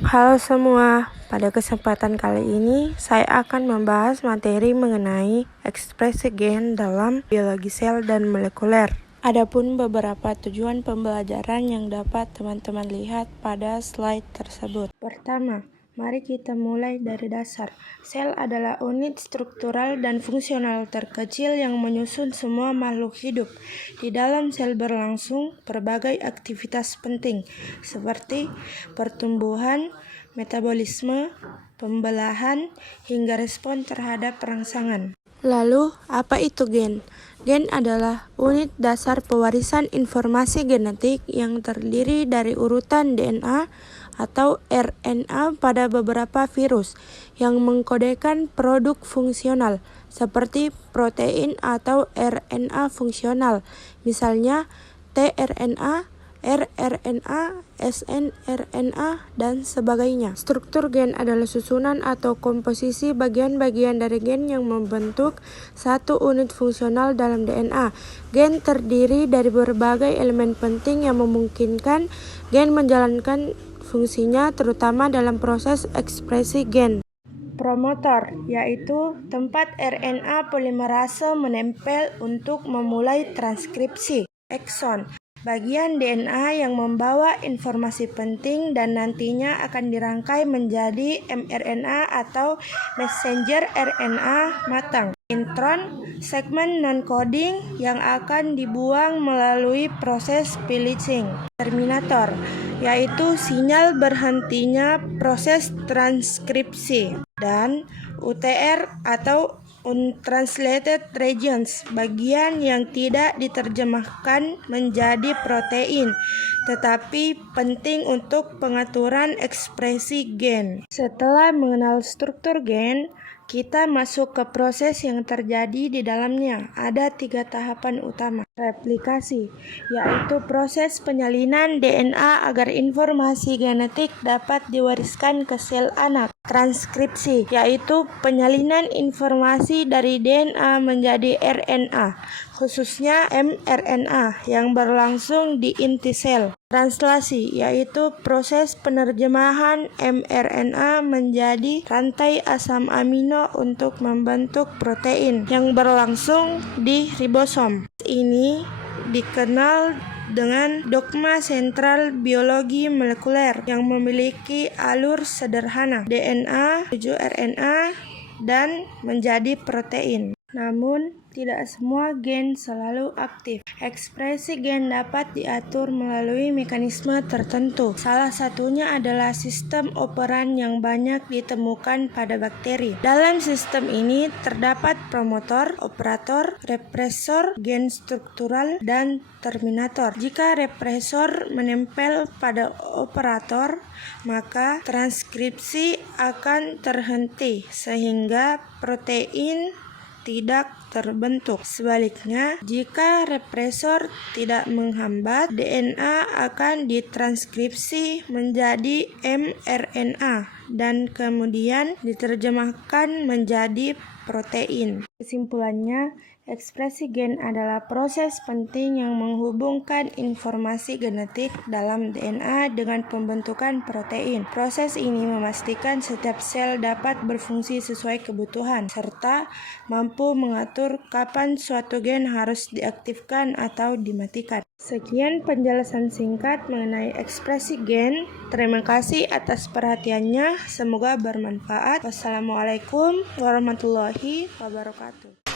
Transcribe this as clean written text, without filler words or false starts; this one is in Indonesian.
Halo semua, pada kesempatan kali ini saya akan membahas materi mengenai ekspresi gen dalam biologi sel dan molekuler. Adapun beberapa tujuan pembelajaran yang dapat teman-teman lihat pada slide tersebut. Pertama, mari kita mulai dari dasar. Sel adalah unit struktural dan fungsional terkecil yang menyusun semua makhluk hidup. Di dalam sel berlangsung berbagai aktivitas penting, seperti pertumbuhan, metabolisme, pembelahan, hingga respon terhadap perangsangan. Lalu, apa itu gen? Gen adalah unit dasar pewarisan informasi genetik yang terdiri dari urutan DNA atau RNA pada beberapa virus yang mengkodekan produk fungsional seperti protein atau RNA fungsional, misalnya tRNA, rRNA, snRNA, dan sebagainya. Struktur gen adalah susunan atau komposisi bagian-bagian dari gen yang membentuk satu unit fungsional dalam DNA. Gen terdiri dari berbagai elemen penting yang memungkinkan gen menjalankan fungsinya, terutama dalam proses ekspresi gen. Promotor, yaitu tempat RNA polimerase menempel untuk memulai transkripsi. Ekson, bagian DNA yang membawa informasi penting dan nantinya akan dirangkai menjadi mRNA atau messenger RNA matang. Intron, segmen non-coding yang akan dibuang melalui proses splicing. Terminator, yaitu sinyal berhentinya proses transkripsi. Dan UTR atau untranslated regions, bagian yang tidak diterjemahkan menjadi protein, tetapi penting untuk pengaturan ekspresi gen. Setelah mengenal struktur gen, kita masuk ke proses yang terjadi di dalamnya. Ada 3 tahapan utama. Replikasi, yaitu proses penyalinan DNA agar informasi genetik dapat diwariskan ke sel anak. Transkripsi, yaitu penyalinan informasi dari DNA menjadi RNA, khususnya mRNA yang berlangsung di inti sel. Translasi, yaitu proses penerjemahan mRNA menjadi rantai asam amino untuk membentuk protein yang berlangsung di ribosom. Ini dikenal dengan dogma sentral biologi molekuler yang memiliki alur sederhana DNA, 7 RNA, dan menjadi protein. Namun, tidak semua gen selalu aktif. Ekspresi gen dapat diatur melalui mekanisme tertentu. Salah satunya adalah sistem operan yang banyak ditemukan pada bakteri. Dalam sistem ini terdapat promotor, operator, represor, gen struktural, dan terminator. Jika represor menempel pada operator, maka transkripsi akan terhenti sehingga protein tidak terbentuk. Sebaliknya, jika represor tidak menghambat, DNA akan ditranskripsi menjadi mRNA dan kemudian diterjemahkan menjadi protein. Kesimpulannya, ekspresi gen adalah proses penting yang menghubungkan informasi genetik dalam DNA dengan pembentukan protein. Proses ini memastikan setiap sel dapat berfungsi sesuai kebutuhan, serta mampu mengatur kapan suatu gen harus diaktifkan atau dimatikan. Sekian penjelasan singkat mengenai ekspresi gen. Terima kasih atas perhatiannya. Semoga bermanfaat. Wassalamualaikum warahmatullahi wabarakatuh.